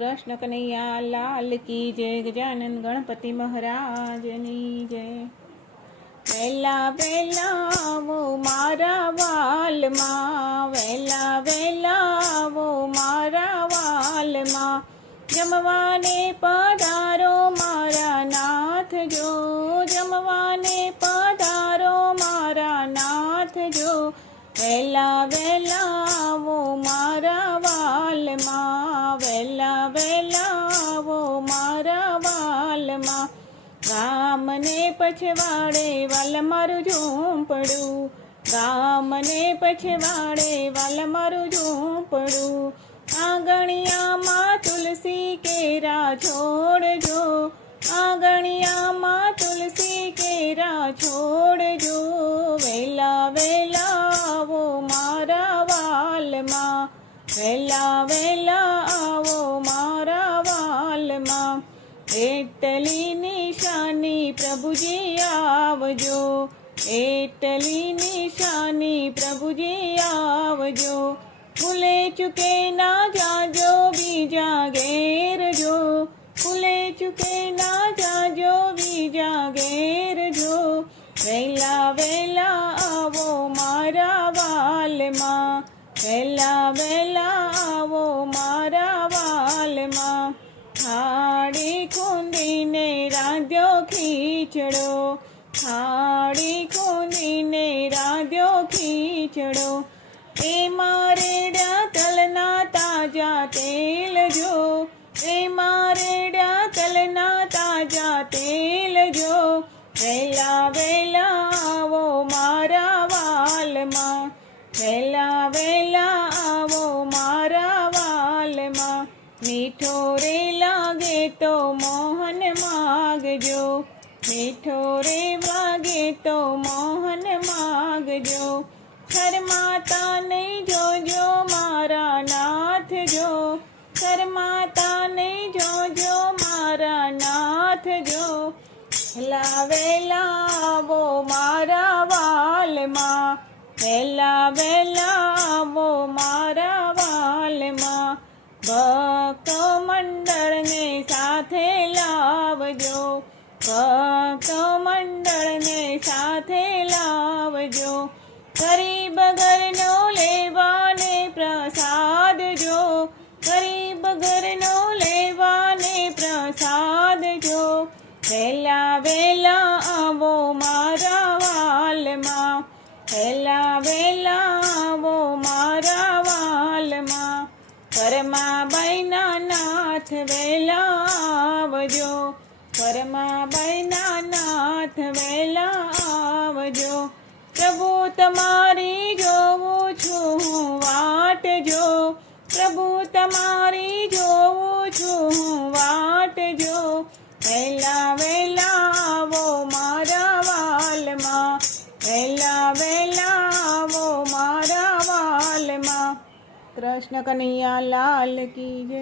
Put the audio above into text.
कृष्ण कन्हैया लाल की जय। गजानन गणपति महाराजनी जय। वेला वेला वो मारा वाल माँ, वेला वेला वो मारा वाल माँ, जमवाने पधारो मारा नाथ जो, जमवाने पधारो मारा नाथ जो। वेला वेला वो मारा वाल माँ, वेला वेला वो मारा वाल माँ, ગામને પછવાડે વાલ મારું ઝૂંપડું, ગામને પછવાડે વાલ મારું ઝૂંપડું, આંગણિયામાં તુલસી કેરા છોડજો, આંગણિયામાં તુલસી કેરા છોડજો। વેલા વેલા આવો મારા વાલમાં, વેલા વેલા આવો મારા વાલમાં, એટલી નિશાની પ્રભુજી આવજો, એટલી નિશાની પ્રભુજી આવજો। ભૂલે ચૂકે ના જાજો બીજા ઘેર જો, ભૂલે ચૂકે ના જાજો બીજા ઘેર જો। વેલા વેલા આવો મારા વાલમાં, વેલા વેલા આવો મારા વાલમાં, થાળી ખૂંદીને રાંધ્યો ખીચડો, થાળી ખૂંદીને રાંધ્યો ખીચડો, એમાં રેડ્યા તલના તાજા તેલ જો, એમાં રેડ્યા તલના તાજા તેલ જો। વેલા વેલા આવો મારા વાલમાં, વેલા વેલા આવો મારા વાલમાં, મીઠો રે લાગે તો મોહન માગજો, મીઠો રે વાગે તો મોહન માગજો। શરમાતા નહીં જોજો મારા નાથ જો, શરમાતા નહીં જોજો મારા નાથ જો। વેલા વેલા આવો મારા વાલમાં, વેલા વેલા આવો મારા વાલમાં, ભક્ત મંડળને સાથે લાવજો, ભક્ત મંડળને સાથે લાવજો। ગરીબ ઘરનો લેવાને પ્રસાદ જો, ગરીબ ઘરનો લેવાને પ્રસાદ જો। વેલા વેલા આવો મારા વાલમાં, વેલા વેલા આવો મારા વાલમાં, પરમાબાઈના નાથ વેલા આવજો, પરમાબાઈના નાથ વેલા આવજો। પ્રભુ તમારી જોઉં છું હું વાટ જો, પ્રભુ તમારી જોઉં છું હું વાટ જો। વેલા વેલા આવો મારા વાલમાં, વેલા વેલા આવો મારા વાલમાં। कृष्ण कन्हैया लाल की जय।